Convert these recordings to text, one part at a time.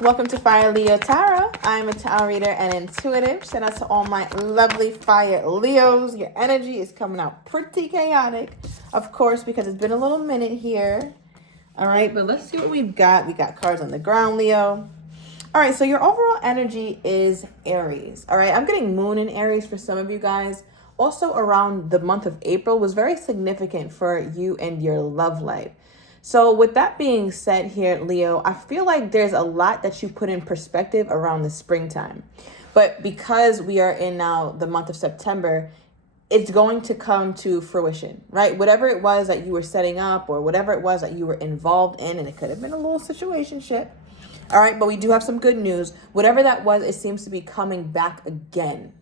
Welcome to Fire Leo Tarot. I'm a tarot reader and intuitive. Shout out to all my lovely fire Leos. Your energy is coming out pretty chaotic, of course, because it's been a little minute here. All right, but let's see what we've got. We got cards on the ground, Leo. All right, so your overall energy is Aries. All right, I'm getting Moon in Aries for some of you guys. Also around the month of April was very significant for you and your love life. So with that being said here, Leo, I feel like there's a lot that you put in perspective around the springtime. But because we are in now the month of September, it's going to come to fruition, right? Whatever it was that you were setting up or whatever it was that you were involved in, and it could have been a little situationship. All right, but we do have some good news. Whatever that was, it seems to be coming back again.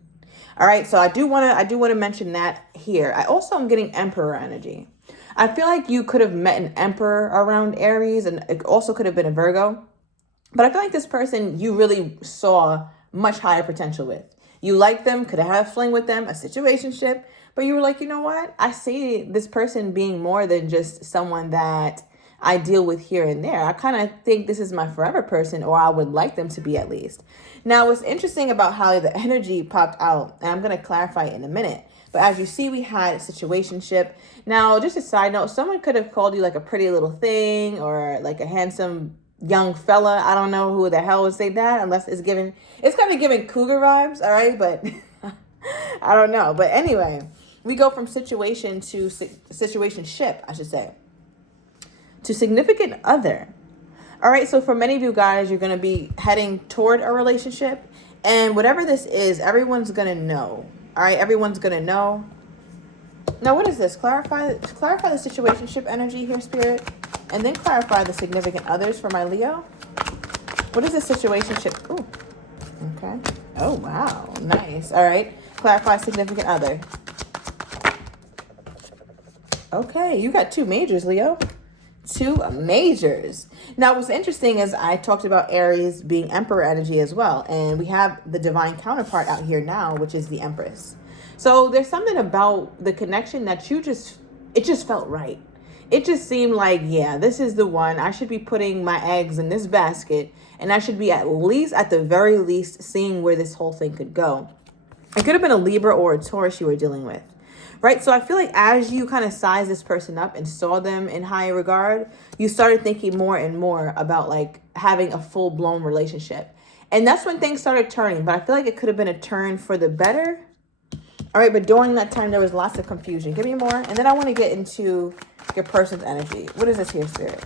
All right, so I do want to mention that here. I also am getting Emperor energy. I feel like you could have met an Emperor around Aries, and it also could have been a Virgo. But I feel like this person you really saw much higher potential with. You liked them, could have had a fling with them, a situationship, but you were like, you know what? I see this person being more than just someone that I deal with here and there. I kind of think this is my forever person, or I would like them to be at least. Now, what's interesting about how the energy popped out, and I'm going to clarify it in a minute, but as you see, we had a situationship. Now, just a side note, someone could have called you like a pretty little thing or like a handsome young fella. I don't know who the hell would say that unless it's kind of giving cougar vibes, all right? But I don't know. But anyway, we go from situation to situationship, I should say, to significant other. All right, so for many of you guys, you're going to be heading toward a relationship. And whatever this is, everyone's going to know. All right, everyone's going to know. Now, what is this? Clarify the situationship energy here, Spirit. And then clarify the significant others for my Leo. What is the situationship? Ooh, okay. Oh, wow. Nice. All right. Clarify significant other. Okay, you got two majors, Leo. Two majors. Now, what's interesting is I talked about Aries being Emperor energy as well. And we have the divine counterpart out here now, which is the Empress. So there's something about the connection that it just felt right. It just seemed like, yeah, this is the one. I should be putting my eggs in this basket. And I should be at the very least, seeing where this whole thing could go. It could have been a Libra or a Taurus you were dealing with. Right? So I feel like as you kind of sized this person up and saw them in higher regard, you started thinking more and more about like having a full-blown relationship. And that's when things started turning. But I feel like it could have been a turn for the better. All right, but during that time, there was lots of confusion. Give me more. And then I want to get into your person's energy. What is this here, Spirit?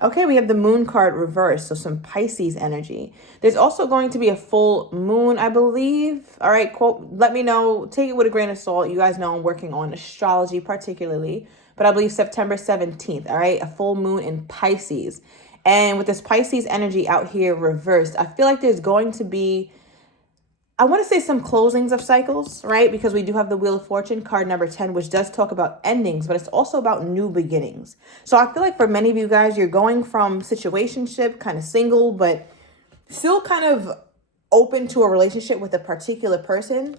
Okay, we have the Moon card reversed, so some Pisces energy. There's also going to be a full moon, I believe. All right, quote, let me know. Take it with a grain of salt. You guys know I'm working on astrology particularly, but I believe September 17th, all right? A full moon in Pisces. And with this Pisces energy out here reversed, I feel like there's going to be, I want to say some closings of cycles, right? Because we do have the Wheel of Fortune, card number 10, which does talk about endings, but it's also about new beginnings. So I feel like for many of you guys, you're going from situationship, kind of single, but still kind of open to a relationship with a particular person,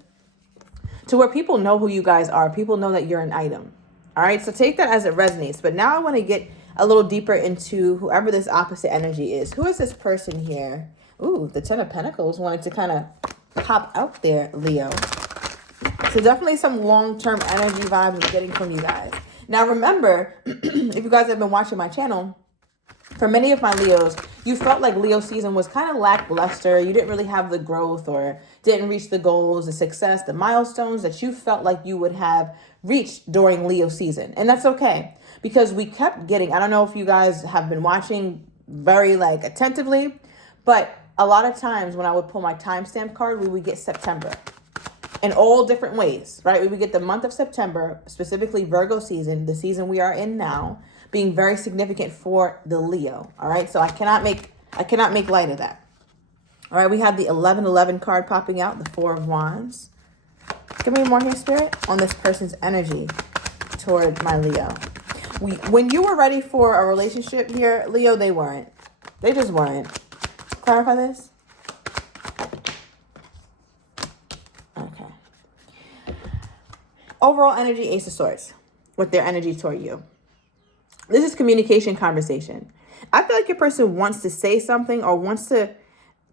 to where people know who you guys are. People know that you're an item. All right, so take that as it resonates. But now I want to get a little deeper into whoever this opposite energy is. Who is this person here? Ooh, the Ten of Pentacles wanted to kind of pop out there, Leo. So definitely some long-term energy vibes I'm getting from you guys. Now remember, if you guys have been watching my channel, for many of my Leos, you felt like Leo season was kind of lackluster. You didn't really have the growth or didn't reach the goals, the success, the milestones that you felt like you would have reached during Leo season. And that's okay, because we kept getting, I don't know if you guys have been watching very like attentively, but a lot of times when I would pull my timestamp card, we would get September in all different ways, right? We would get the month of September, specifically Virgo season, the season we are in now, being very significant for the Leo. All right. So I cannot make light of that. All right. We have the 1111 card popping out, the Four of Wands. Give me more here, Spirit, on this person's energy toward my Leo. When you were ready for a relationship here, Leo, they weren't. They just weren't. Clarify this. Okay. Overall energy, Ace of Swords, with their energy toward you. This is communication conversation. I feel like your person wants to say something or wants to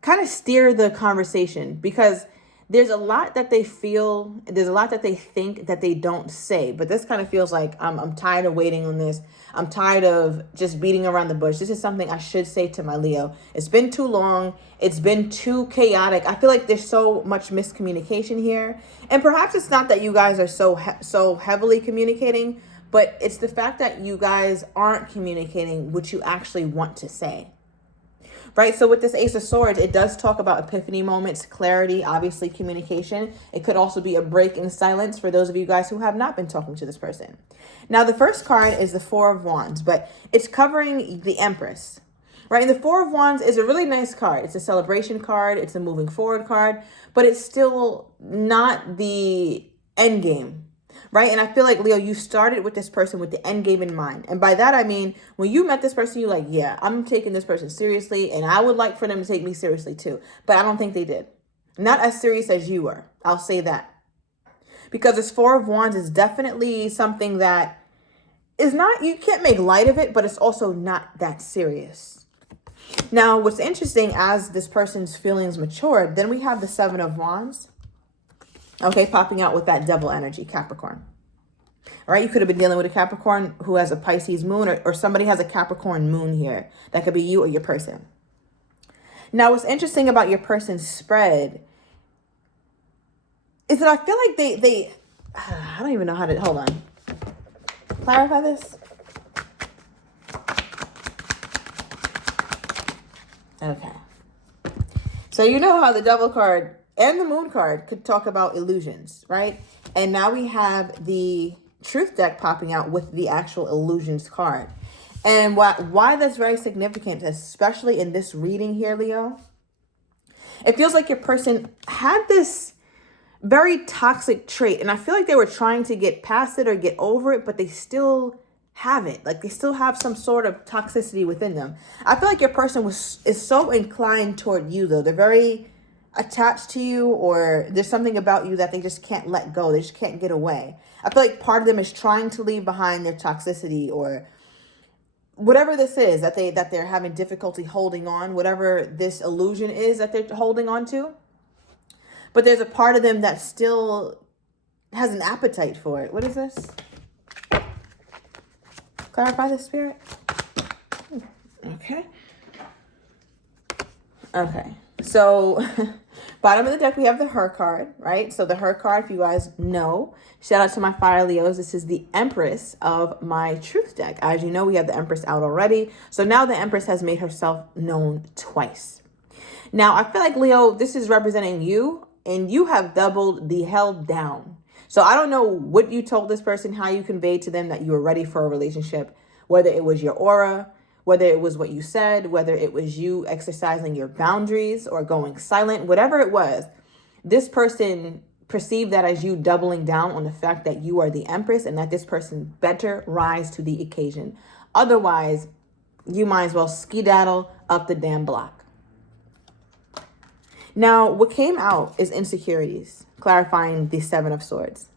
kind of steer the conversation because there's a lot that they feel, there's a lot that they think that they don't say. But this kind of feels like I'm tired of waiting on this. I'm tired of just beating around the bush. This is something I should say to my Leo. It's been too long. It's been too chaotic. I feel like there's so much miscommunication here. And perhaps it's not that you guys are so heavily communicating, but it's the fact that you guys aren't communicating what you actually want to say. Right? So with this Ace of Swords, it does talk about epiphany moments, clarity, obviously communication. It could also be a break in silence for those of you guys who have not been talking to this person. Now, the first card is the Four of Wands, but it's covering the Empress. Right? And the Four of Wands is a really nice card. It's a celebration card. It's a moving forward card, but it's still not the end game. Right? And I feel like, Leo, you started with this person with the end game in mind. And by that, I mean, when you met this person, you're like, yeah, I'm taking this person seriously. And I would like for them to take me seriously too. But I don't think they did. Not as serious as you were. I'll say that. Because this Four of Wands is definitely something that is not, you can't make light of it, but it's also not that serious. Now, what's interesting, as this person's feelings mature, then we have the Seven of Wands. Okay, popping out with that devil energy, Capricorn. All right, you could have been dealing with a Capricorn who has a Pisces moon, or somebody has a Capricorn moon here. That could be you or your person. Now, what's interesting about your person's spread is that I feel like they I don't even know how to, hold on. Clarify this. Okay. So you know how the devil card and the moon card could talk about illusions, right? And now we have the truth deck popping out with the actual illusions card. And why that's very significant, especially in this reading here, Leo, it feels like your person had this very toxic trait. And I feel like they were trying to get past it or get over it, but they still have it. Like they still have some sort of toxicity within them. I feel like your person is so inclined toward you, though. They're very attached to you, or there's something about you that they just can't let go. They just can't get away. I feel like part of them is trying to leave behind their toxicity, or whatever this is that they're having difficulty holding on, whatever this illusion is that they're holding on to. But there's a part of them that still has an appetite for it. What is this? Clarify the spirit. Okay. Okay. So bottom of the deck, we have the Her card, right? So the Her card, if you guys know, shout out to my fire Leos. This is the Empress of my truth deck. As you know, we have the Empress out already. So now the Empress has made herself known twice. Now, I feel like, Leo, this is representing you, and you have doubled the hell down. So I don't know what you told this person, how you conveyed to them that you were ready for a relationship, whether it was your aura, whether it was what you said, whether it was you exercising your boundaries or going silent, whatever it was, this person perceived that as you doubling down on the fact that you are the Empress and that this person better rise to the occasion. Otherwise, you might as well skedaddle up the damn block. Now, what came out is insecurities, clarifying the Seven of Swords.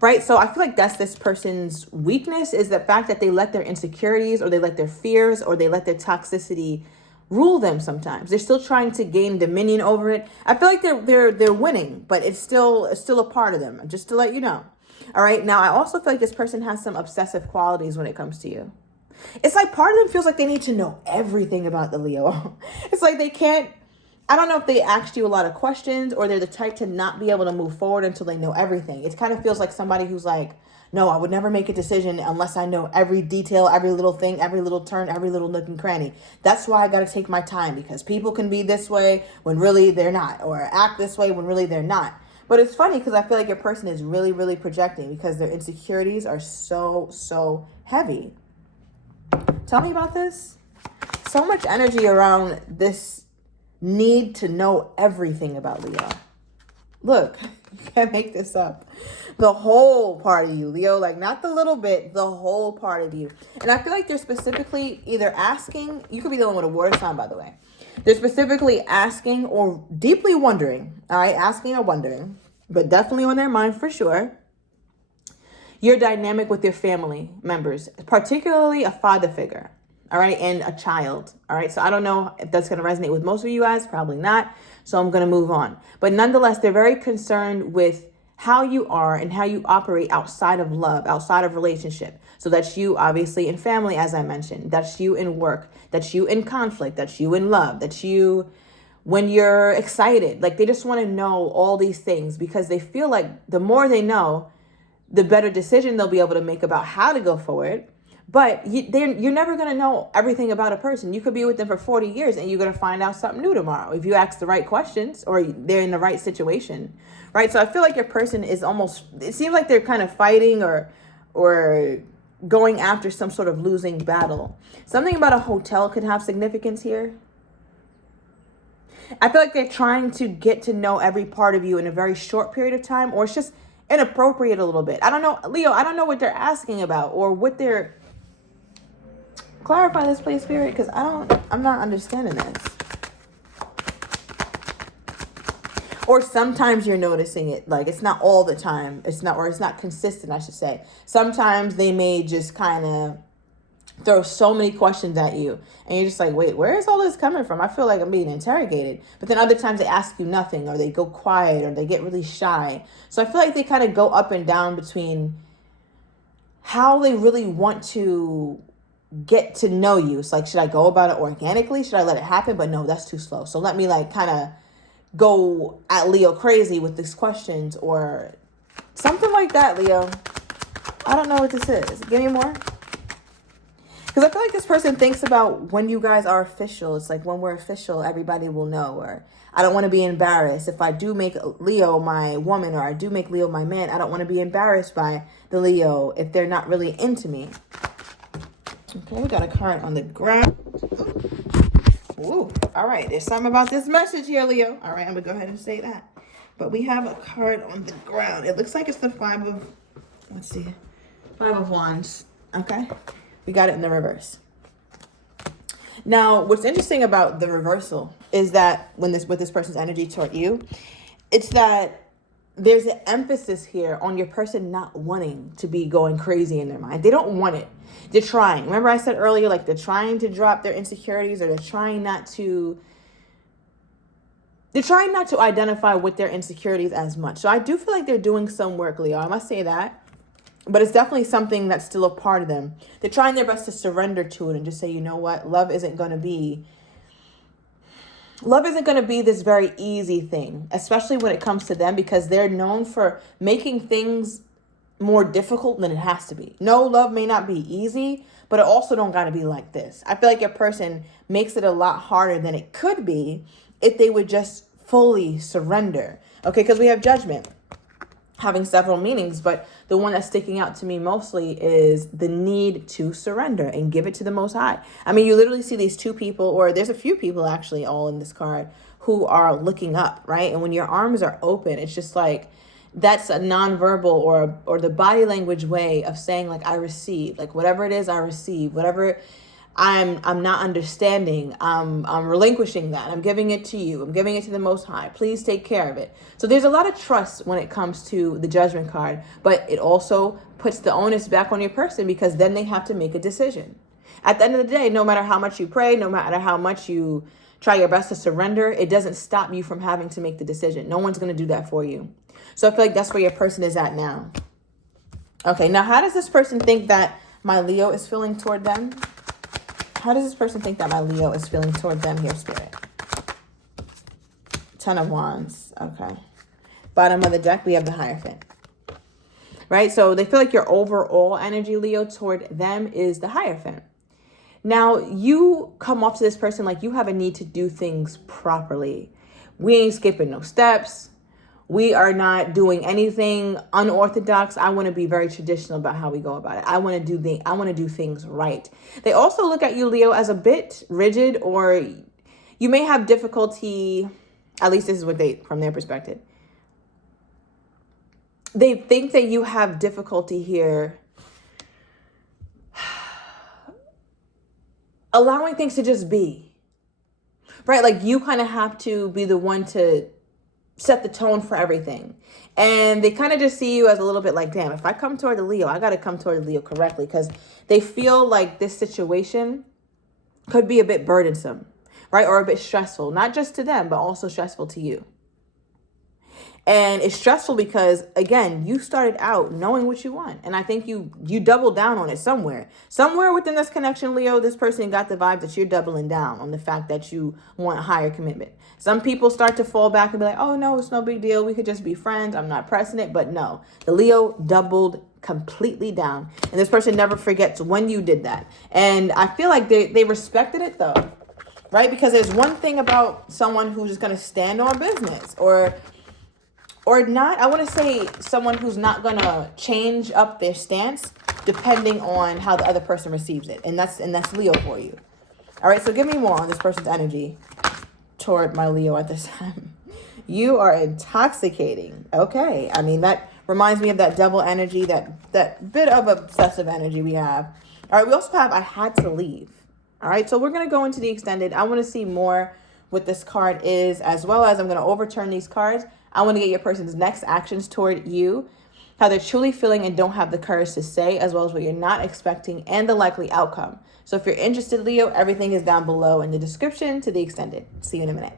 Right? So I feel like that's this person's weakness, is the fact that they let their insecurities or they let their fears or they let their toxicity rule them sometimes. They're still trying to gain dominion over it. I feel like they're winning, but it's still a part of them, just to let you know. All right? Now, I also feel like this person has some obsessive qualities when it comes to you. It's like part of them feels like they need to know everything about the Leo. It's like they can't, I don't know if they asked you a lot of questions or they're the type to not be able to move forward until they know everything. It kind of feels like somebody who's like, no, I would never make a decision unless I know every detail, every little thing, every little turn, every little nook and cranny. That's why I got to take my time, because people can be this way when really they're not, or act this way when really they're not. But it's funny because I feel like your person is really, really projecting because their insecurities are so heavy. Tell me about this. So much energy around this need to know everything about Leo. Look, you can't make this up. The whole part of you, Leo, like not the little bit, the whole part of you. And I feel like they're specifically either asking, you could be dealing with a water sign, by the way. They're specifically asking or deeply wondering, all right, asking or wondering, but definitely on their mind for sure. your dynamic with your family members, particularly a father figure, all right, and a child, all right? So I don't know if that's going to resonate with most of you guys, probably not. So I'm going to move on. But nonetheless, they're very concerned with how you are and how you operate outside of love, outside of relationship. So that's you, obviously, in family, as I mentioned. That's you in work. That's you in conflict. That's you in love. That's you when you're excited. Like, they just want to know all these things because they feel like the more they know, the better decision they'll be able to make about how to go forward. But you're never going to know everything about a person. You could be with them for 40 years and you're going to find out something new tomorrow if you ask the right questions or they're in the right situation, right? So I feel like your person is almost, it seems like they're kind of fighting or going after some sort of losing battle. Something about a hotel could have significance here. I feel like they're trying to get to know every part of you in a very short period of time, or it's just inappropriate a little bit. I don't know, Leo, I don't know what they're asking about or what they're... Clarify this, please, Spirit, because I'm not understanding this. Or sometimes you're noticing it, like it's not all the time. It's not consistent, I should say. Sometimes they may just kind of throw so many questions at you and you're just like, wait, where is all this coming from? I feel like I'm being interrogated. But then other times they ask you nothing, or they go quiet, or they get really shy. So I feel like they kind of go up and down between how they really want to get to know you. It's like, should I go about it organically? Should I let it happen? But no, that's too slow. So let me like kind of go at Leo crazy with these questions or something like that, Leo. I don't know what this is. Give me more. Because I feel like this person thinks about when you guys are official. It's like, when we're official, everybody will know. Or I don't want to be embarrassed. If I do make Leo my woman, or I do make Leo my man, I don't want to be embarrassed by the Leo if they're not really into me. Okay, we got a card on the ground. Ooh, all right. There's something about this message here, Leo. All right, I'm going to go ahead and say that. But we have a card on the ground. It looks like it's the Five of Wands. Okay. We got it in the reverse. Now, what's interesting about the reversal is that with this person's energy toward you, it's that there's an emphasis here on your person not wanting to be going crazy in their mind. They don't want it. They're trying. Remember I said earlier, like they're trying to drop their insecurities, or they're trying not to identify with their insecurities as much. So I do feel like they're doing some work, Leo. I must say that. But it's definitely something that's still a part of them. They're trying their best to surrender to it and just say, you know what? Love isn't going to be this very easy thing, especially when it comes to them, because they're known for making things more difficult than it has to be. No, love may not be easy, but it also don't got to be like this. I feel like your person makes it a lot harder than it could be if they would just fully surrender. Okay, because we have Judgment having several meanings, but the one that's sticking out to me mostly is the need to surrender and give it to the Most High. I mean, you literally see these two people, or there's a few people actually all in this card, who are looking up, right? And when your arms are open, it's just like, that's a nonverbal or the body language way of saying, like, I receive, like whatever it is I receive, whatever I'm not understanding, I'm relinquishing that. I'm giving it to you. I'm giving it to the Most High. Please take care of it. So there's a lot of trust when it comes to the Judgment card, but it also puts the onus back on your person, because then they have to make a decision. At the end of the day, no matter how much you pray, no matter how much you try your best to surrender, it doesn't stop you from having to make the decision. No one's going to do that for you. So I feel like that's where your person is at now. Okay, now how does this person think that my Leo is feeling toward them? How does this person think that my Leo is feeling toward them here, Spirit? Ten of Wands. Okay. Bottom of the deck, we have the Hierophant. Right? So they feel like your overall energy, Leo, toward them is the Hierophant. Now, you come off to this person like you have a need to do things properly. We ain't skipping no steps. We are not doing anything unorthodox. I want to be very traditional about how we go about it. I want to do things right. They also look at you, Leo, as a bit rigid, or you may have difficulty, at least this is what from their perspective. They think that you have difficulty here allowing things to just be, right? Like you kind of have to be the one to set the tone for everything. And they kind of just see you as a little bit like, damn, if I come toward the Leo, I got to come toward the Leo correctly, because they feel like this situation could be a bit burdensome, right? Or a bit stressful, not just to them, but also stressful to you. And it's stressful because, again, you started out knowing what you want. And I think you doubled down on it somewhere. Somewhere within this connection, Leo, this person got the vibe that you're doubling down on the fact that you want higher commitment. Some people start to fall back and be like, oh, no, it's no big deal. We could just be friends. I'm not pressing it. But no, the Leo doubled completely down. And this person never forgets when you did that. And I feel like they respected it, though, right? Because there's one thing about someone who's just going to stand on business, or not, I want to say someone who's not going to change up their stance depending on how the other person receives it. And that's Leo for you. All right, so give me more on this person's energy toward my Leo at this time. You are intoxicating. Okay, I mean, that reminds me of that double energy, that bit of obsessive energy we have. All right, we also have I had to leave. All right, so we're going to go into the extended. I want to see more what this card is, as well as I'm going to overturn these cards. I want to get your person's next actions toward you, how they're truly feeling and don't have the courage to say, as well as what you're not expecting and the likely outcome. So if you're interested, Leo, everything is down below in the description to the extended. See you in a minute.